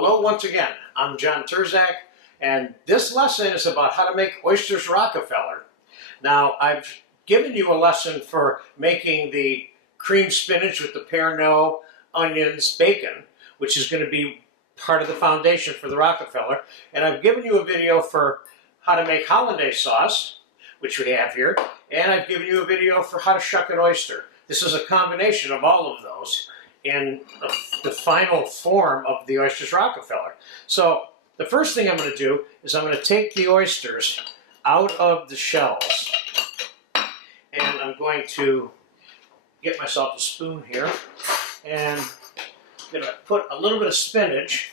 Hello once again, I'm John Terzak, and this lesson is about how to make Oysters Rockefeller. Now, I've given you a lesson for making the cream spinach with the pear, onions, bacon, which is going to be part of the foundation for the Rockefeller, and I've given you a video for how to make hollandaise sauce, which we have here, and I've given you a video for how to shuck an oyster. This is a combination of all of those in the final form of the Oysters Rockefeller. So the first thing I'm going to do is I'm going to take the oysters out of the shells, and I'm going to get myself a spoon here, and I'm going to put a little bit of spinach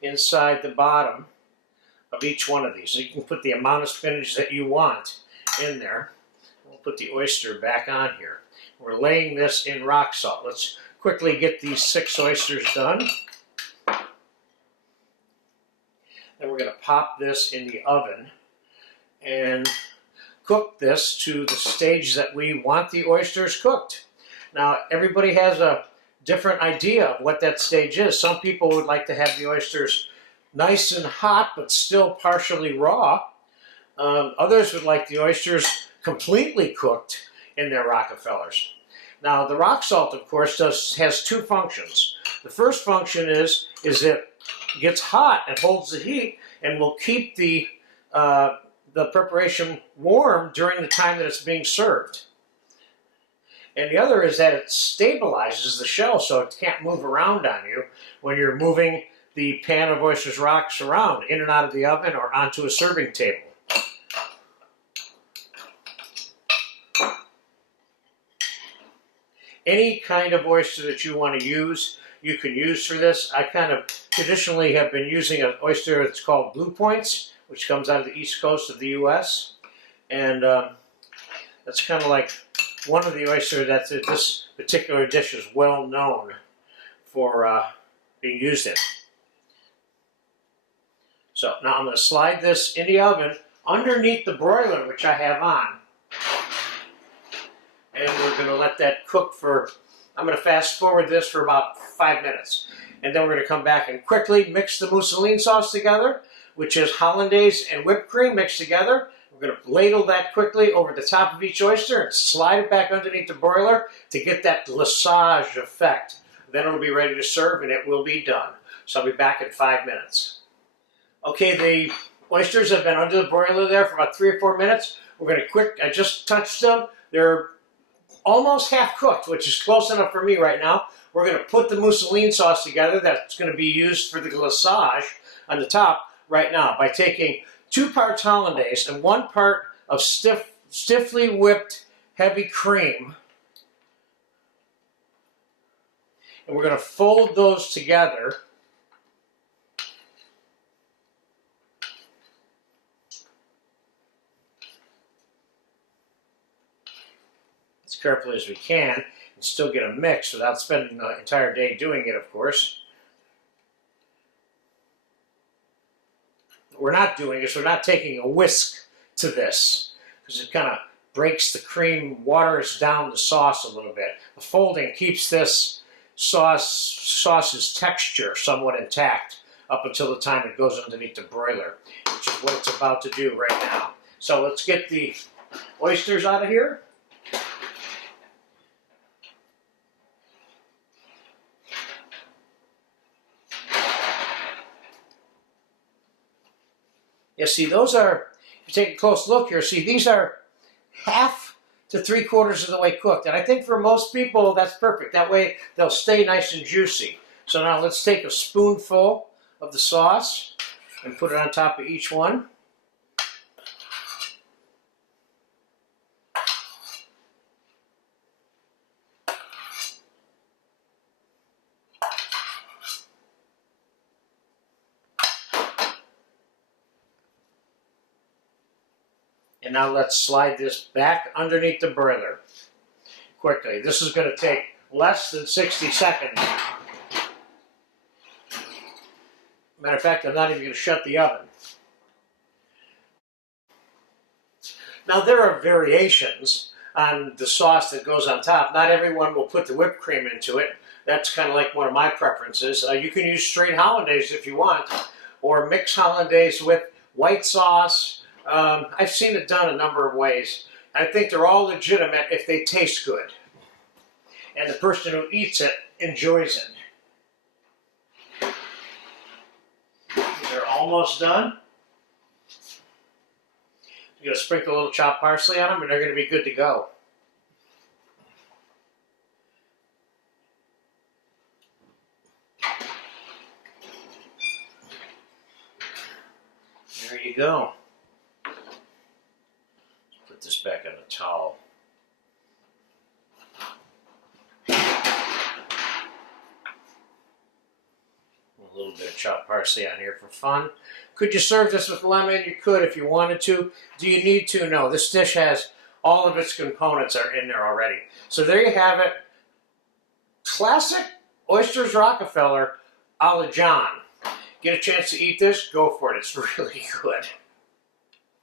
inside the bottom of each one of these. So you can put the amount of spinach that you want in there. We'll put the oyster back on here. We're laying this in rock salt. Let's quickly get these 6 oysters done. Then we're going to pop this in the oven and cook this to the stage that we want the oysters cooked. Now, everybody has a different idea of what that stage is. Some people would like to have the oysters nice and hot but still partially raw. Others would like the oysters completely cooked in their Rockefellers. Now, the rock salt, of course, has 2 functions. The first function is it gets hot and holds the heat and will keep the preparation warm during the time that it's being served. And the other is that it stabilizes the shell so it can't move around on you when you're moving the pan of oysters rocks around in and out of the oven or onto a serving table. Any kind of oyster that you want to use, you can use for this. I kind of traditionally have been using an oyster that's called Blue Points, which comes out of the east coast of the U.S. And that's kind of like one of the oysters that this particular dish is well known for being used in. So now I'm going to slide this in the oven underneath the broiler, which I have on. And we're going to let that cook for, I'm going to fast forward this for about 5 minutes. And then we're going to come back and quickly mix the mousseline sauce together, which is hollandaise and whipped cream mixed together. We're going to ladle that quickly over the top of each oyster and slide it back underneath the broiler to get that glissage effect. Then it'll be ready to serve and it will be done. So I'll be back in 5 minutes. Okay, the oysters have been under the broiler there for about 3 or 4 minutes. We're going to I just touched them. They're almost half cooked, which is close enough for me right now. We're going to put the mousseline sauce together that's going to be used for the glissage on the top right now by taking 2 parts hollandaise and 1 part of stiffly whipped heavy cream. And we're going to fold those together. As carefully as we can and still get a mix without spending the entire day doing it, of course. What we're not doing is we're not taking a whisk to this because it kind of breaks the cream, waters down the sauce a little bit. The folding keeps this sauce's texture somewhat intact up until the time it goes underneath the broiler, which is what it's about to do right now. So let's get the oysters out of here. You see, those are, if you take a close look here, see, these are half to 3/4 of the way cooked. And I think for most people, that's perfect. That way, they'll stay nice and juicy. So now let's take a spoonful of the sauce and put it on top of each one. And now let's slide this back underneath the broiler quickly. This is going to take less than 60 seconds. Matter of fact, I'm not even going to shut the oven. Now there are variations on the sauce that goes on top. Not everyone will put the whipped cream into it. That's kind of like one of my preferences. You can use straight hollandaise if you want, or mix hollandaise with white sauce. I've seen it done a number of ways. I think they're all legitimate if they taste good. And the person who eats it enjoys it. They're almost done. You're going to sprinkle a little chopped parsley on them and they're going to be good to go. There you go. Put this back on a towel. A little bit of chopped parsley on here for fun. Could you serve this with lemon? You could if you wanted to. Do you need to? No. This dish has all of its components are in there already. So there you have it. Classic Oysters Rockefeller a la John. Get a chance to eat this? Go for it. It's really good.